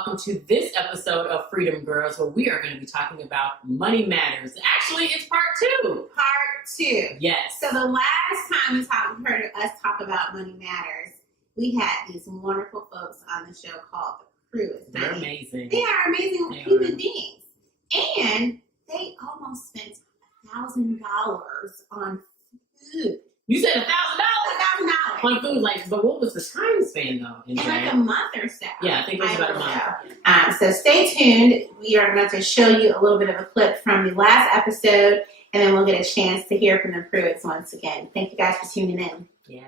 welcome to this episode of Freedom Girls, where we are going to be talking about money matters. Actually, it's part two. Part two. Yes. So the last time you heard us talk about money matters, we had these wonderful folks on the show called the Pruitts. They're amazing. They are amazing human beings. And they almost spent $1,000 on food. You said $1,000? $1,000 on food, but what was the time span though? In like a month or so. Yeah, I think it was about a month. So stay tuned. We are going to show you a little bit of a clip from the last episode, and then we'll get a chance to hear from the Pruitts once again. Thank you guys for tuning in. Yeah.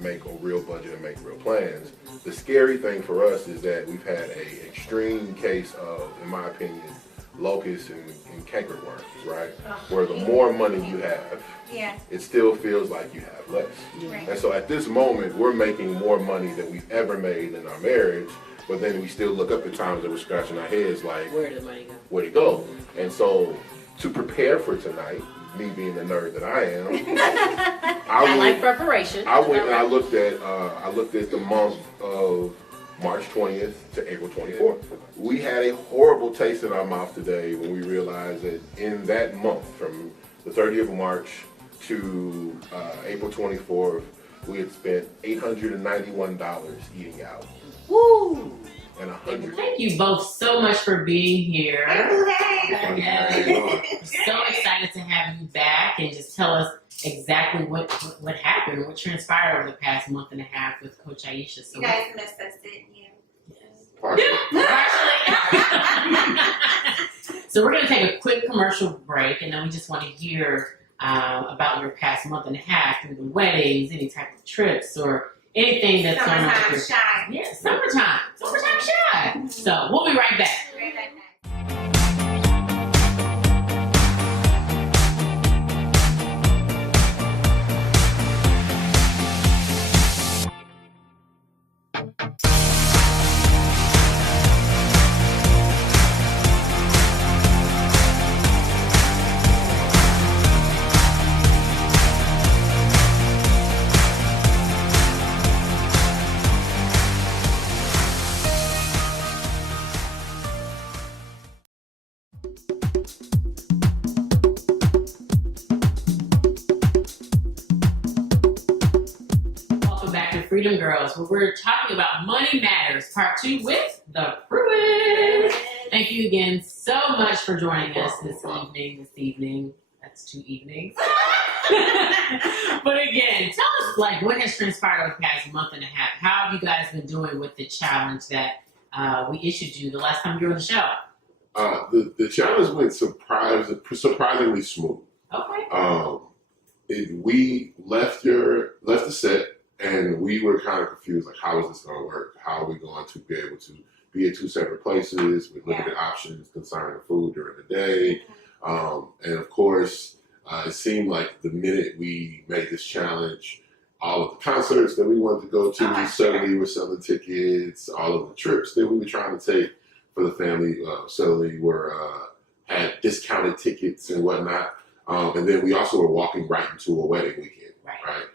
Make a real budget and make real plans. The scary thing for us is that we've had an extreme case of, in my opinion, locusts and cankerworms, right? Where the more money you have, it still feels like you have less. Right. And so at this moment, we're making more money than we've ever made in our marriage, but then we still look up at times and we're scratching our heads like, where did the money go? Where'd it go? And so to prepare for tonight, me being the nerd that I am, I like preparation. I went and I looked at the month of March 20th to April 24th. We had a horrible taste in our mouth today when we realized that in that month, from the 30th of March to April 24th, we had spent $891 eating out. Woo! And Thank you both so much for being here. Hey. So excited to have you back and just tell us exactly what happened, what transpired over the past month and a half with Coach Aisha. So you guys missed us, didn't you? Yes. Partially. So we're going to take a quick commercial break, and then we just want to hear about your past month and a half through the weddings, any type of trips, or anything that's going on. Summertime shy. Yeah, summertime shy. So we'll be right back. Freedom Girls, where we're talking about Money Matters, part two with the Pruitts. Thank you again so much for joining us this evening. That's 2 evenings. But again, tell us what has transpired over the past month and a half. How have you guys been doing with the challenge that we issued you the last time you were on the show? The challenge went surprisingly smooth. Okay. We left the set. And we were kind of confused, how is this going to work? How are we going to be able to be at 2 separate places with limited options concerning food during the day? And of course, it seemed like the minute we made this challenge, all of the concerts that we wanted to go to, suddenly were selling tickets. All of the trips that we were trying to take for the family suddenly had discounted tickets and whatnot. And then we also were walking right into a wedding weekend, right?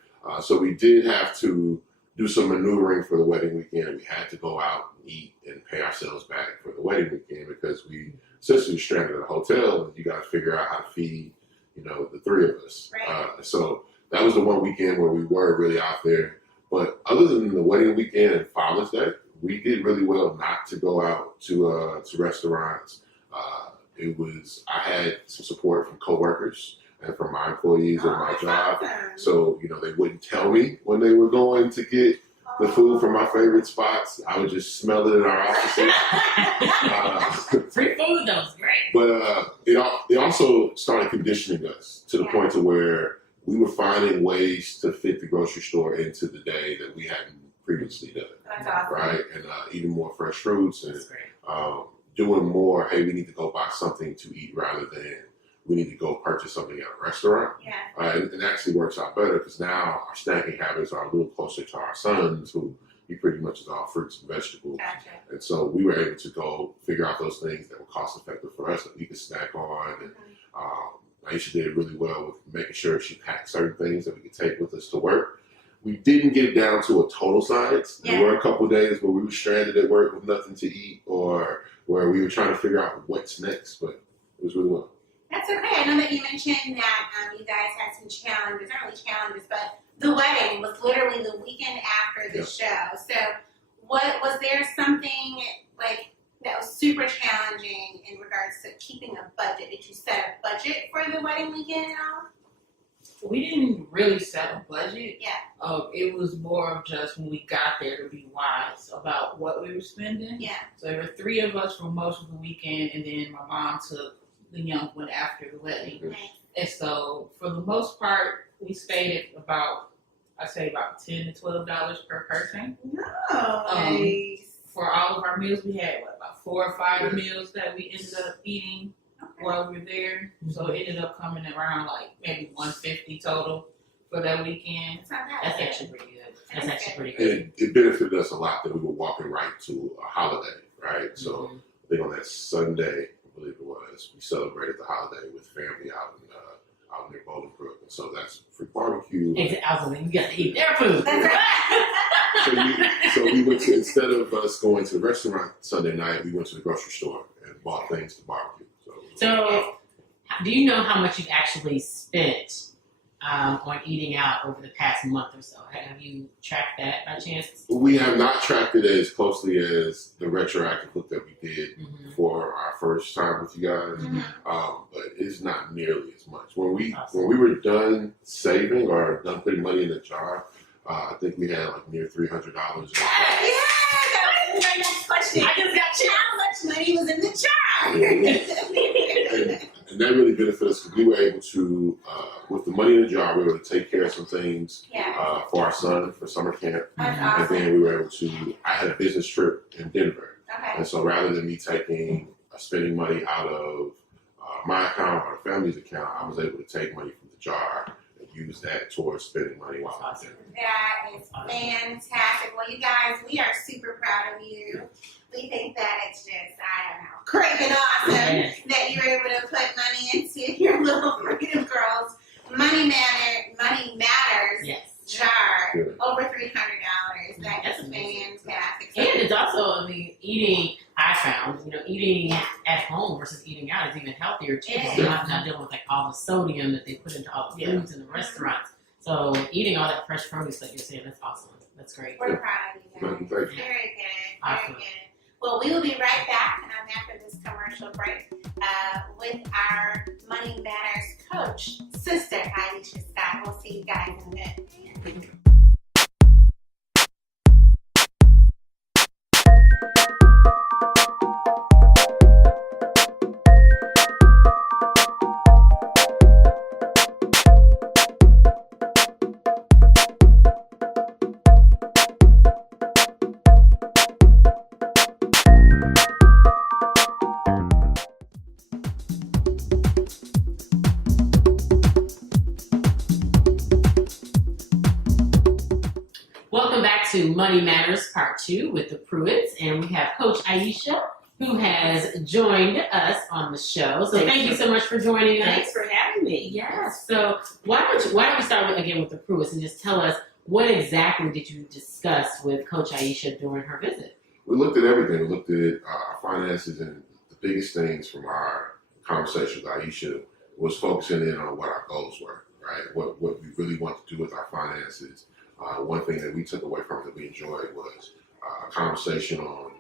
So we did have to do some maneuvering for the wedding weekend. We had to go out and eat and pay ourselves back for the wedding weekend because we essentially stranded at a hotel, and you got to figure out how to feed, the 3 of us. Right. So that was the one weekend where we were really out there. But other than the wedding weekend and Father's Day, we did really well not to go out to restaurants. I had some support from coworkers and from my employees at my job. Awesome. So, they wouldn't tell me when they were going to get the food from my favorite spots. I would just smell it in our offices. Free food, that was great. But it also started conditioning us to the point to where we were finding ways to fit the grocery store into the day that we hadn't previously done. That's awesome. Right? And eating more fresh fruits and doing more, hey, we need to go buy something to eat rather than we need to go purchase something at a restaurant. And it actually works out better because now our snacking habits are a little closer to our sons, who he pretty much is all fruits and vegetables. And so we were able to go figure out those things that were cost effective for us that we could snack on. And Aisha did really well with making sure she packed certain things that we could take with us to work. We didn't get it down to a total science. Yeah. There were a couple days where we were stranded at work with nothing to eat, or where we were trying to figure out what's next, but it was really well. That's okay. I know that you mentioned that you guys had some challenges, not really challenges, but the wedding was literally the weekend after the show. So was there something like that was super challenging in regards to keeping a budget? Did you set a budget for the wedding weekend at all? We didn't really set a budget. Yeah. It was more of just when we got there to be wise about what we were spending. Yeah. So there were 3 of us for most of the weekend, and then my mom took the young one after the wedding. Nice. And so for the most part, we stayed at about, I'd say about $10 to $12 per person. Nice. For all of our meals, we had about 4 or 5 meals that we ended up eating while we were there. So it ended up coming around like maybe $150 total for that weekend. It's not bad. That's actually pretty good. That's actually pretty And good. it benefited us a lot that we were walking right to a holiday, right? So I think on that Sunday, I believe it was, we celebrated the holiday with family out near Bolingbrook. And so that's free barbecue. Exactly. You got to eat their food. That's right. So we went to, instead of us going to the restaurant Sunday night, we went to the grocery store and bought things to barbecue. So, do you know how much you've actually spent on eating out over the past month or so? Have you tracked that by chance? We have not tracked it as closely as the retroactive look that we did for our first time with you guys, but it's not nearly as much. When we were done saving or done putting money in the jar, I think we had like near $300. That was my next question. I just got how much money was in the jar? And that really benefited us because we were able to, with the money in the jar, we were able to take care of some things for our son for summer camp. That's awesome. And then we were able to, I had a business trip in Denver. Okay. And so rather than me spending money out of my account or the family's account, I was able to take money from the jar and use that towards spending money while I was there. That is fantastic. Well, you guys, we are super proud of you. We think that it's just, I don't know, crazy awesome that you're able to put money into your little Freedom Girls Money Matters jar. Over $300. That's fantastic. And it's also, eating, I found, eating at home versus eating out is even healthier too. Yeah. You're not dealing with like all the sodium that they put into all the foods in the restaurants. So eating all that fresh produce like you're saying, that's awesome. That's great. We're proud of you guys. Thank you. Very good. Very Awesome. good. Well, we will be right back after this commercial break with our Money Matters coach, Sister Aisha Scott. We'll see you guys in a bit. Welcome back to Money Matters Part 2 with the Pruitts, and we have Coach Aisha, who has joined us on the show. So thank you so much for joining us. Thanks for having me. Yes. So why don't we start with the Pruitts and just tell us what exactly did you discuss with Coach Aisha during her visit? We looked at everything. We looked at our finances, and the biggest things from our conversation with Aisha was focusing in on what our goals were, right? What we really want to do with our finances. One thing that we took away from it that we enjoyed was a conversation on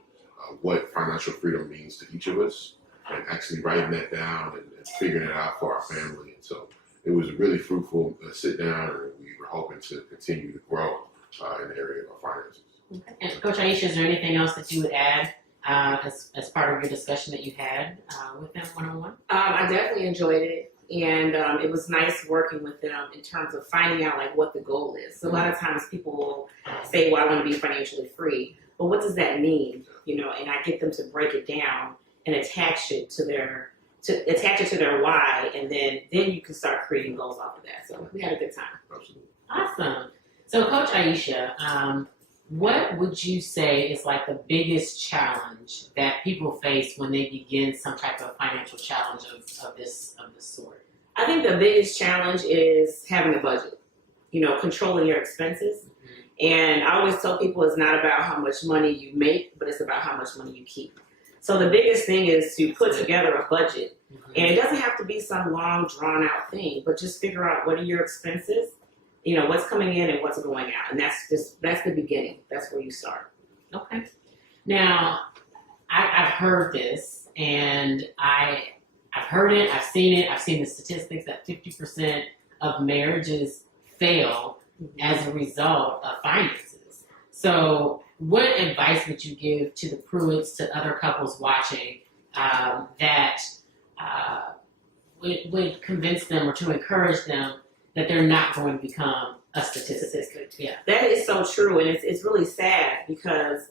what financial freedom means to each of us, and actually writing that down and figuring it out for our family. And so it was really fruitful to sit down, and we were hoping to continue to grow in the area of our finances. Okay. And Coach Aisha, is there anything else that you would add as part of your discussion that you had with them one-on-one? I definitely enjoyed it. And it was nice working with them in terms of finding out like what the goal is. So a lot of times people will say, well, I want to be financially free. But what does that mean? And I get them to break it down and attach it to their why, and then you can start creating goals off of that. So we had a good time. Absolutely. Awesome. So Coach Aisha, what would you say is like the biggest challenge that people face when they begin some type of financial challenge of this sort? I think the biggest challenge is having a budget, controlling your expenses. And I always tell people it's not about how much money you make, but it's about how much money you keep. So the biggest thing is to put together a budget. And it doesn't have to be some long, drawn-out thing, but just figure out what are your expenses, what's coming in and what's going out. And that's the beginning. That's where you start. Okay. Now, I've heard this, and I've heard it, I've seen it, I've seen the statistics that 50% of marriages fail as a result of finances. So what advice would you give to the Pruitts, to other couples watching, that would convince them or to encourage them that they're not going to become a statistic? Yeah. That is so true, and it's really sad because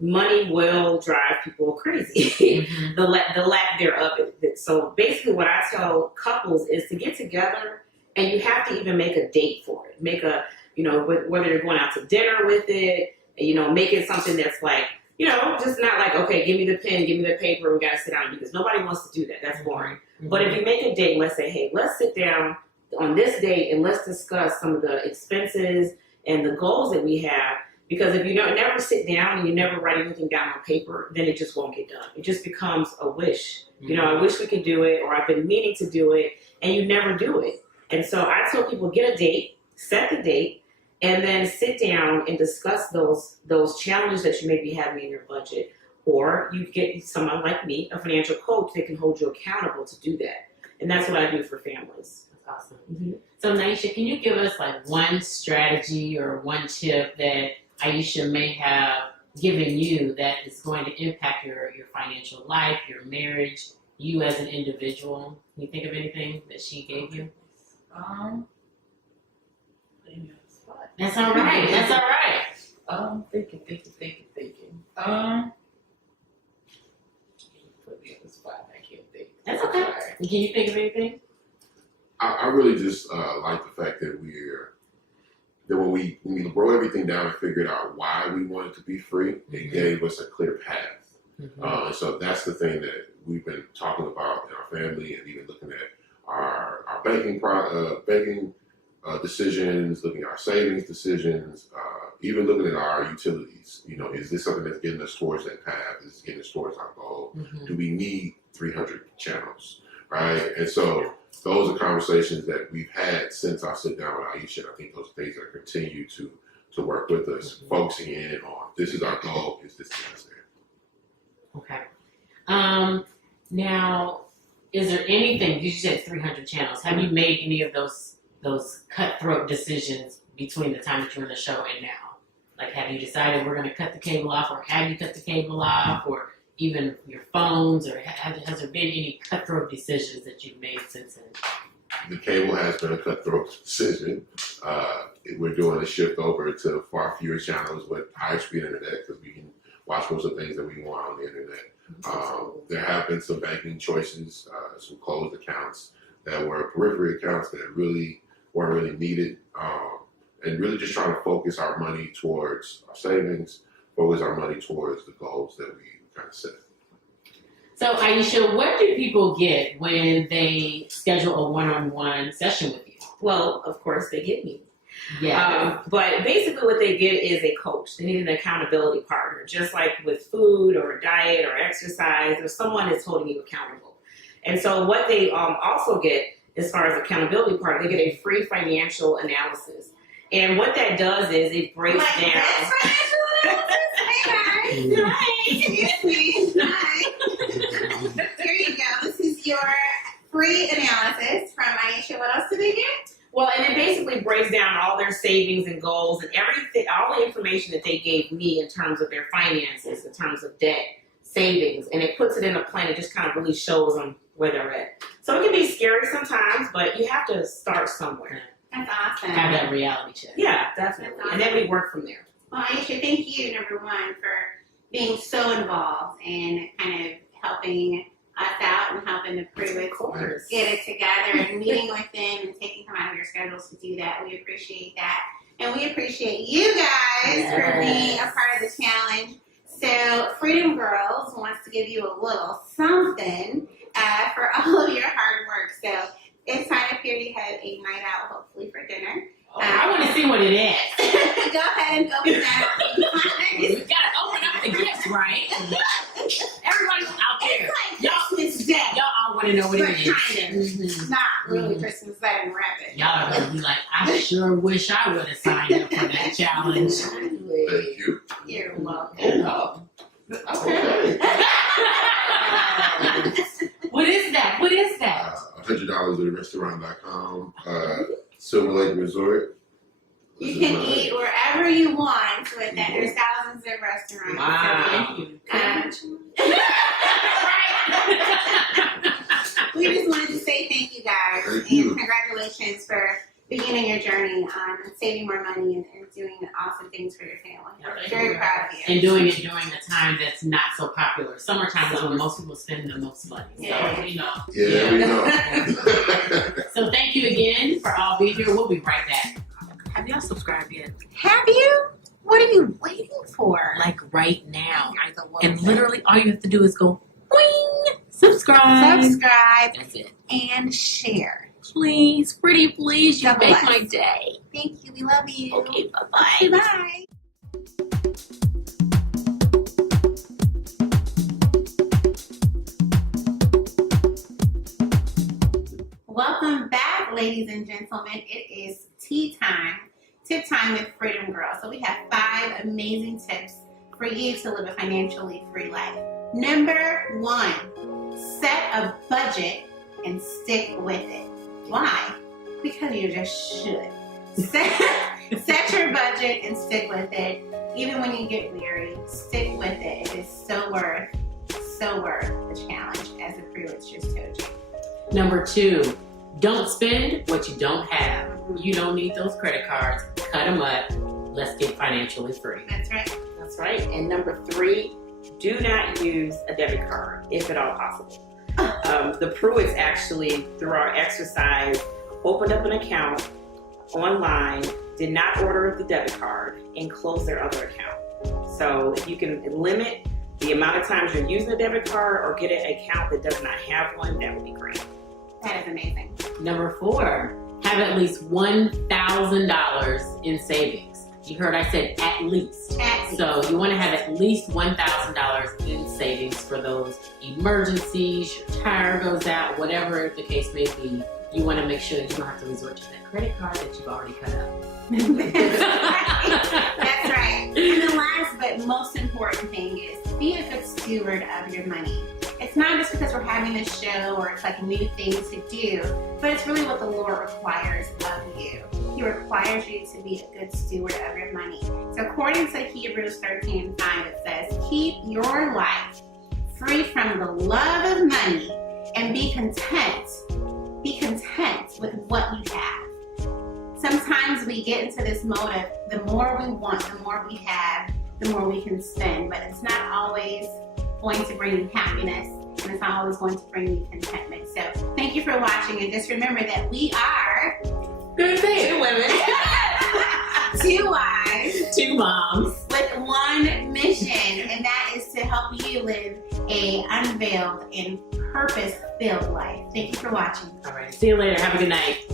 money will drive people crazy. the lack thereof. So basically, what I tell couples is to get together, and you have to even make a date for it. Make a, whether you're going out to dinner with it, make it something that's like, just not like, okay, give me the pen, give me the paper, we got to sit down and do this. Nobody wants to do that. That's boring. But if you make a date, let's say, hey, let's sit down on this date and let's discuss some of the expenses and the goals that we have. Because if you don't never sit down and you never write anything down on paper, then it just won't get done. It just becomes a wish. I wish we could do it, or I've been meaning to do it, and you never do it. And so I tell people, get a date, set the date, and then sit down and discuss those challenges that you may be having in your budget. Or you get someone like me, a financial coach, that can hold you accountable to do that. And that's what I do for families. That's awesome. So Nayesha, can you give us like one strategy or one tip that Aisha may have given you that is going to impact your financial life, your marriage, you as an individual? Can you think of anything that she gave you? That's all right. That's all right. Thinking. Put me on the spot. I can't think. That's okay. Can you think of anything? I really just like the fact that when we broke everything down and figured out why we wanted to be free, it gave us a clear path. So that's the thing that we've been talking about in our family, and even looking at our banking decisions, looking at our savings decisions, even looking at our utilities. Is this something that's getting us towards that path? Is this getting us towards our goal? Do we need 300 channels, right? And so those are conversations that we've had since I sit down with Aisha. I think those things that continue to work with us, focusing in on this is our goal, is this necessary? Okay. Now, is there anything, you said 300 channels, have you made any of those cutthroat decisions between the time that you're in the show and now? Like, have you decided we're going to cut the cable off, or have you cut the cable off, or even your phones, or has there been any cutthroat decisions that you've made since then? The cable has been a cutthroat decision. We're doing a shift over to far fewer channels with higher speed internet, because we can watch most of the things that we want on the internet. There have been some banking choices, some closed accounts that were periphery accounts that really weren't really needed, and really just trying to focus our money towards our savings, focus our money towards the goals that we kind of set. So Aisha, what do people get when they schedule a one-on-one session with you? Well, of course, they get me. Yeah. But basically what they get is a coach. They need an accountability partner, just like with food or diet or exercise, or someone that's holding you accountable. And so what they also get, as far as accountability partner, they get a free financial analysis. And what that does is it breaks down. This financial analysis? Hey guys. Hi. Excuse me. Hi. Here you go. This is your free analysis from Aisha. What else do they get? Well, and it basically breaks down all their savings and goals and everything, all the information that they gave me in terms of their finances, in terms of debt, savings, and it puts it in a plan. It just kind of really shows them where they're at. So it can be scary sometimes, but you have to start somewhere. That's awesome. Have that reality check. Yeah, definitely. That's And then we work from there. Well, Aisha, thank you, number one, for being so involved and kind of helping us out and helping the Pruitts get it together and meeting with them and taking time out of your schedules to do that. We appreciate that. And we appreciate you guys for being a part of the challenge. So Freedom Girls wants to give you a little something for all of your hard work. So inside of here you have a night out, hopefully for dinner. I want to see what it is. Go ahead and open that up. You gotta open up the gifts, right? Everybody out there, It's like Christmas Day. y'all all want to know what But it is. kind of. Mhm. Not really Christmas Day and wrap it. Y'all are gonna be like, I sure wish I would have signed up for that challenge. Thank you. You're welcome. Oh, okay. What is that? What is that? $100 at restaurant.com. Silver Lake Resort. You can eat wherever you want with that. There's thousands of restaurants. Wow. We just wanted to say thank you guys Thank you. and congratulations for beginning your journey on saving more money and doing awesome things for your family. Yeah, Very proud of you. And doing it during a time that's not so popular. Summertime is when most people spend the most money. So, Yeah. you know. Yeah, we know. So thank you again for all being here. We'll be right back. Have y'all subscribed yet? Have you? What are you waiting for? Like right now. You're the And worst. literally all you have to do is go, boing, subscribe. Subscribe That's it. and share. Please, pretty please, you God make bless. my day. Thank you. We love you. Okay, bye-bye. Bye. Welcome back, ladies and gentlemen. It is tea time, tip time with Freedom Girl. So we have 5 amazing tips for you to live a financially free life. Number 1, set a budget and stick with it. Why? Because you just should. Set your budget and stick with it. Even when you get weary, stick with it. It is so worth the challenge, as the Pruitts just told you. Number 2, don't spend what you don't have. You don't need those credit cards. Cut them up. Let's get financially free. That's right. That's right. And number 3, do not use a debit card if at all possible. The Pruitts actually, through our exercise, opened up an account online, did not order the debit card, and closed their other account. So if you can limit the amount of times you're using a debit card or get an account that does not have one, that would be great. That is amazing. Number 4, have at least $1,000 in savings. You heard I said at least. So you want to have at least $1,000 in savings for those emergencies, your tire goes out, whatever the case may be. You want to make sure that you don't have to resort to that credit card that you've already cut up. That's right. And the last but most important thing is be a good steward of your money. It's not just because we're having a show or it's like new things to do, but it's really what the Lord requires of you. He requires you to be a good steward of your money. So according to Hebrews 13:5, it says, keep your life free from the love of money and be content. Be content with what you have. Sometimes we get into this mode of the more we want, the more we have, the more we can spend, but it's not always going to bring you happiness, and it's not always going to bring you contentment. So thank you for watching, and just remember that we are 2 women, 2 wives 2 moms. with one mission, and that is to help you live a unveiled and purpose-filled life. Thank you for watching. All right, see you later. Have a good night.